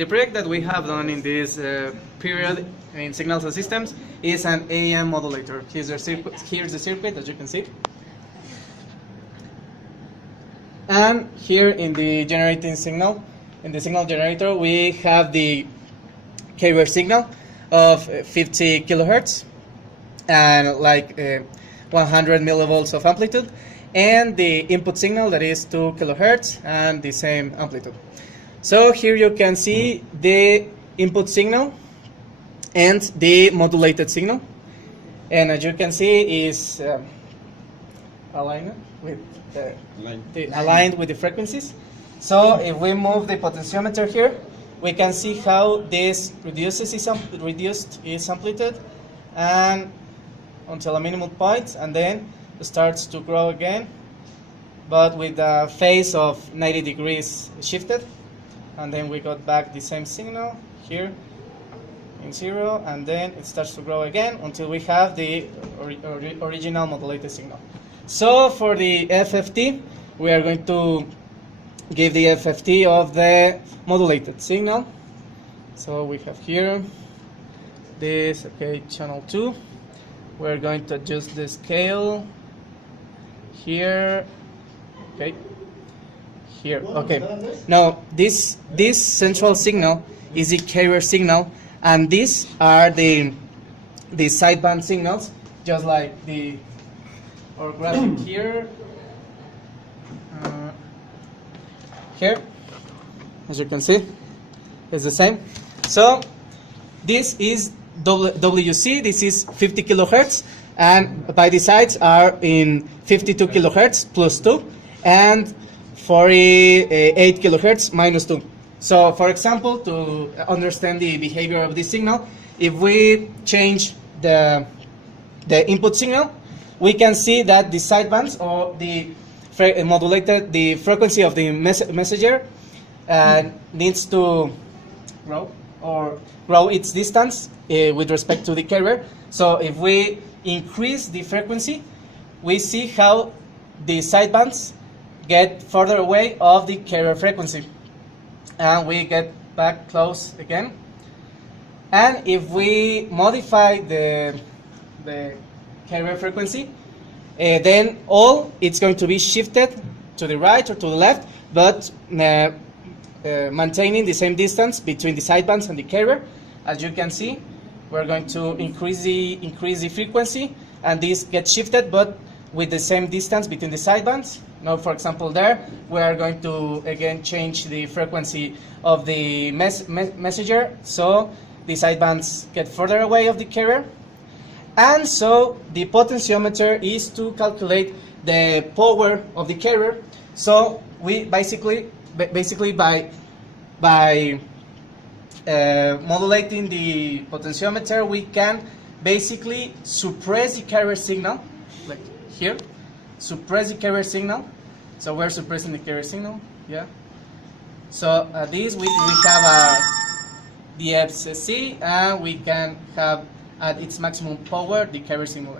The project that we have done in this period in signals and systems is an AM modulator. Here's the circuit, as you can see. And here in the generating signal, in the signal generator, we have the carrier signal of 50 kilohertz and like 100 millivolts of amplitude, and the input signal that is 2 kilohertz and the same amplitude. So here you can see the input signal and the modulated signal, and as you can see is aligned with the frequencies. So if we move the potentiometer here, we can see how this reduced its amplitude and until a minimum point, and then starts to grow again, but with a phase of 90 degrees shifted. And then we got back the same signal here in 0, and then it starts to grow again until we have the original modulated signal. So for the FFT, we are going to give the FFT of the modulated signal. So we have here this, okay, channel 2. We're going to adjust the scale here, okay. Here, okay. Now this central signal is the carrier signal, and these are the sideband signals, just like our graphic here. Here, as you can see, it's the same. So this is WC. This is 50 kilohertz, and by the sides are in 52 kilohertz plus 2, and 48 kilohertz minus 2. So, for example, to understand the behavior of this signal, if we change the input signal, we can see that the sidebands or the frequency of the messenger needs to grow its distance with respect to the carrier. So, if we increase the frequency, we see how the sidebands get further away of the carrier frequency, and we get back close again. And if we modify the carrier frequency, then it's going to be shifted to the right or to the left, but maintaining the same distance between the sidebands and the carrier. As you can see, we're going to increase the frequency, and this gets shifted, but with the same distance between the sidebands. Now, for example, there we are going to again change the frequency of the messenger, so the sidebands get further away of the carrier. And so the potentiometer is to calculate the power of the carrier. So we basically by modulating the potentiometer, we can basically suppress the carrier signal, like here, suppress the carrier signal. So we're suppressing the carrier signal, yeah. So this we have the FCC, and we can have at its maximum power the carrier signal.